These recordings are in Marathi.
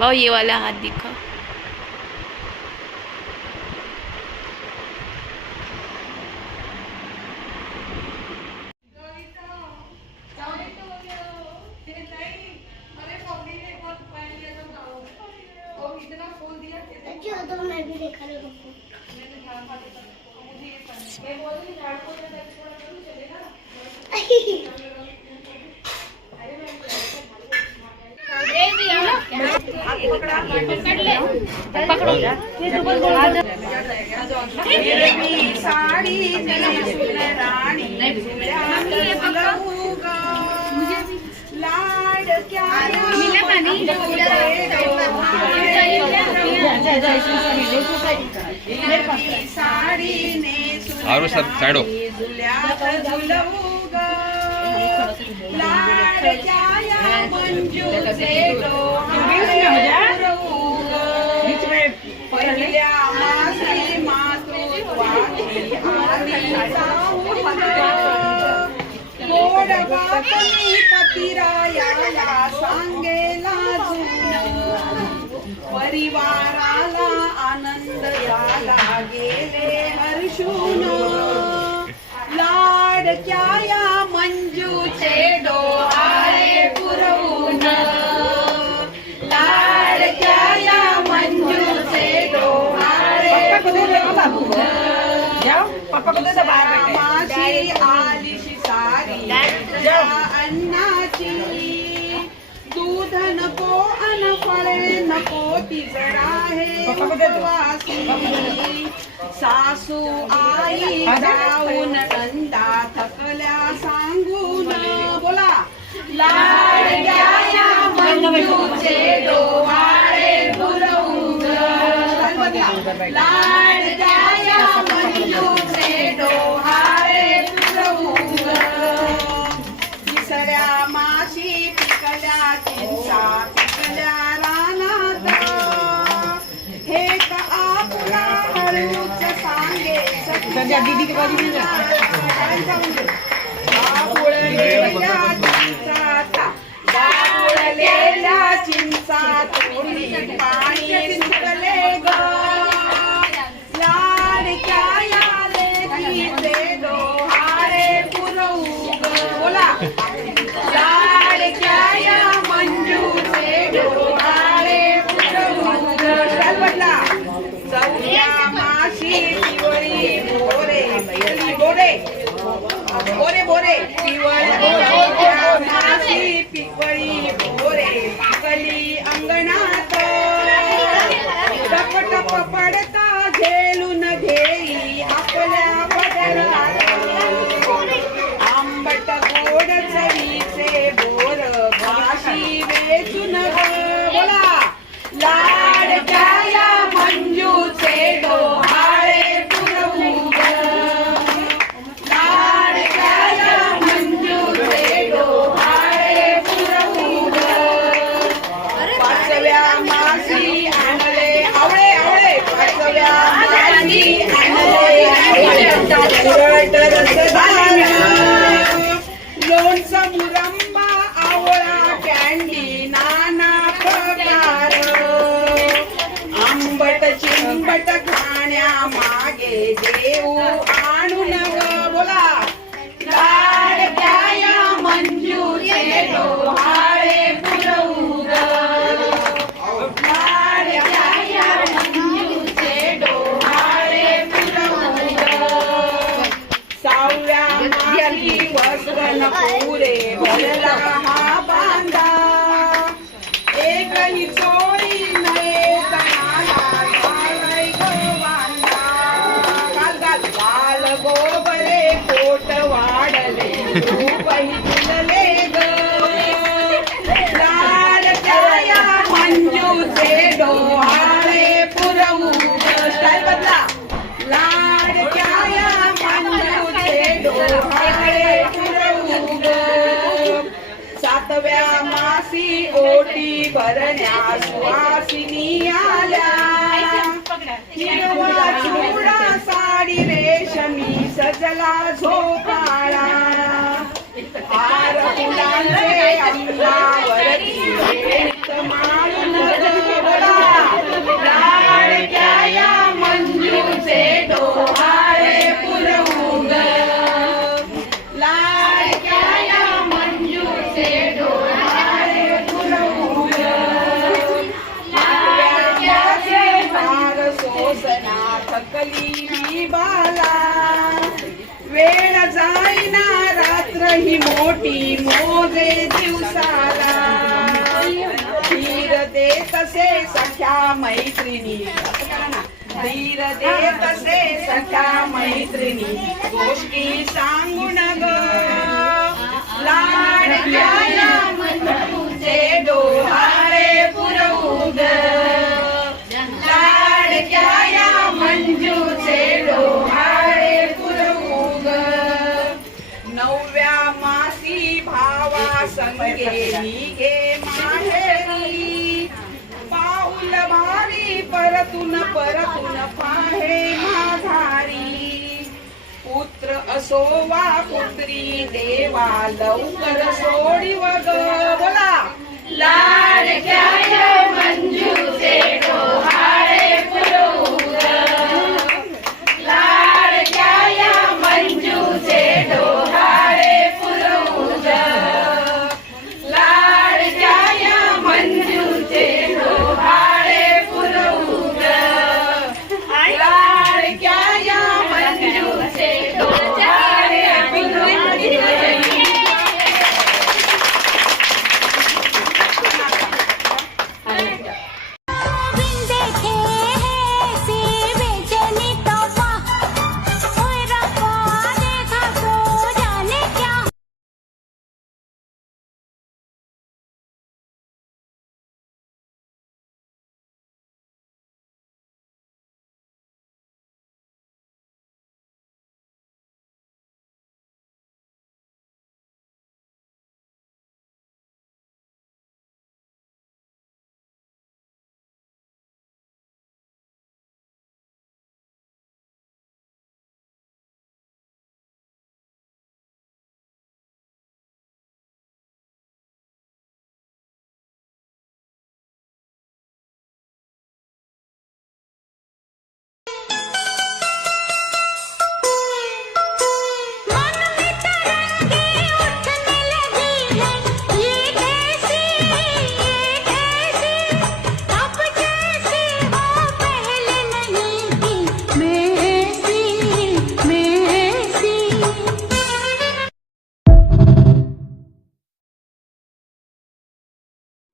भाऊ ये वाला हाथ दिखा। और सब साइडो परिवाराला आनंद झाला गेले हर्षून लाडक्या या मंजूचे डोहाळे पुरवून लाडक्या या मंजूचे डोहाळे पुरवून माशी आलीशी सारी अन्नाची दूध नको अन फळे नको ती जरा हे उपवासी सासू आई जाऊन नंदा थकल्या सांगून बोला लाडक्या या मंजूचे डोहाळे पुरवून लाडक्या या मंजूचे डोहाळे पुरवून विसऱ्या माशी पिकल्या चिंचा पिकल्या रानात हे का आपला हळूच सांगे दीदी के बाजू में दाबुळलेल्या चिंचा तोडली पाणी सुटले ग लाडक्या या लेकीचे डोहाळे पुरवू ग बोला लाडक्या या मंजूचे डोहाळे पुरवू ग बदला चौथ्या माशी पिवळी बोरे बोरे बोरे बोरे चौथ्या माशी पिवळी बोरे पिकली अंगणात टप टप पडता झेलून घेई आपल्या पदरात आंबट गोड चवीचे बोर भाशी वेचून बोला लाडक्या या मंजूचे डोहाळे पुरवू लाडक्या या मंजूचे डोहाळे पुरवू पाचव्या मासी आणले आवळे आवळे पाचव्या मासी आणले रसदार लोणचं मुरंबा आवळा कॅन्डी नाना प्रकार आंबट चिंबट खाण्या मागे देऊ आणून बोला लाडक्या या मंजूचे डोहाळे पुरवू लाडक्या या मंजूचे डोहाळे पुरवू साव्या मासी वस्त्र पुरे भरला हा बांधा एकही चोळी नये गाल गोबरे पोट वाढले खूपही फुलले ग लाडक्या या मंजूचे डोहाळे पुरवू स्टाईल बदला लाडक्या या मंजूचे डोहाळे पुरवू सातव्या मासी ओटी भरण्या सुवासिनी आल्या हिरवा चुडा साडी रेशमी सजला झोपाळा हार फुलांचे अंगावरती माळून वेळ जाईना रात्र ही मोठी मोजे दिवसाला धीर दे तसे सख्या मैत्रिणी असं करा ना धीर दे तसे सख्या मैत्रिणी गोष्टी सांगून ग लाडक्या मंजूचे डोहाळे पुरवू ग लाडक्या मंजूचे डोहाळे पुरवू ग नवव्या मासी भावा संगे गे माहेरी पाऊल भारी परतून परतून पाहे माझारी पुत्र असो वा पुत्री देवा लवकर सोडी वग बोला लाडक्या मंजूचे डोहाळे पुरवू ग लाडक्या मंजूचे डोहाळे पुरवू ग लाडक्या मंजूचे डोहाळे पुरवू ग लाडक्या मंजूचे डोहाळे पुरवू ग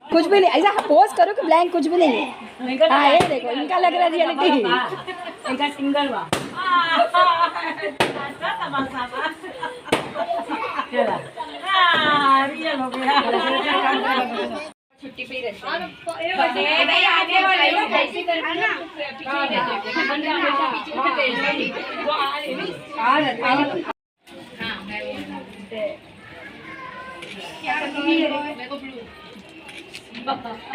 कुछ भी नहीं ऐसा पोज करो कि ब्लैंक कुछ भी नहीं है। हाँ ये देखो इनका लग रहा है रियलिटी इनका सिंगल वा चला रियल हो गया छुट्टी पे ही रहते हैं नहीं आने वाले लोग ऐसे करके ना पीछे रहते हैं हम हमेशा पीछे रहते हैं वो आ रहे नहीं आ रहे हां मेरे को ब्लू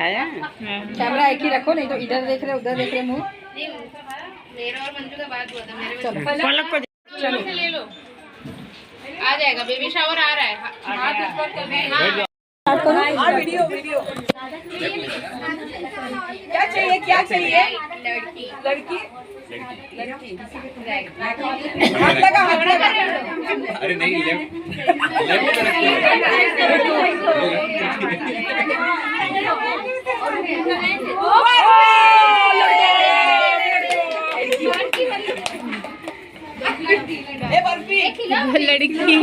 आया कैमरा एक ही रखो नहीं तो इधर देख रहे उधर देख रहे मुंह मेरा और मंजू का बात हुआ था मेरे चलो चलो से ले लो आ जाएगा बेबी शावर आ रहा है हाथ ऊपर करना स्टार्ट करो हाँ वीडियो वीडियो क्या चाहिए लड़की लड़की लड़की हाथ लगा हाथ लगा अरे नहीं लेफ्ट ए बर्फी लड़की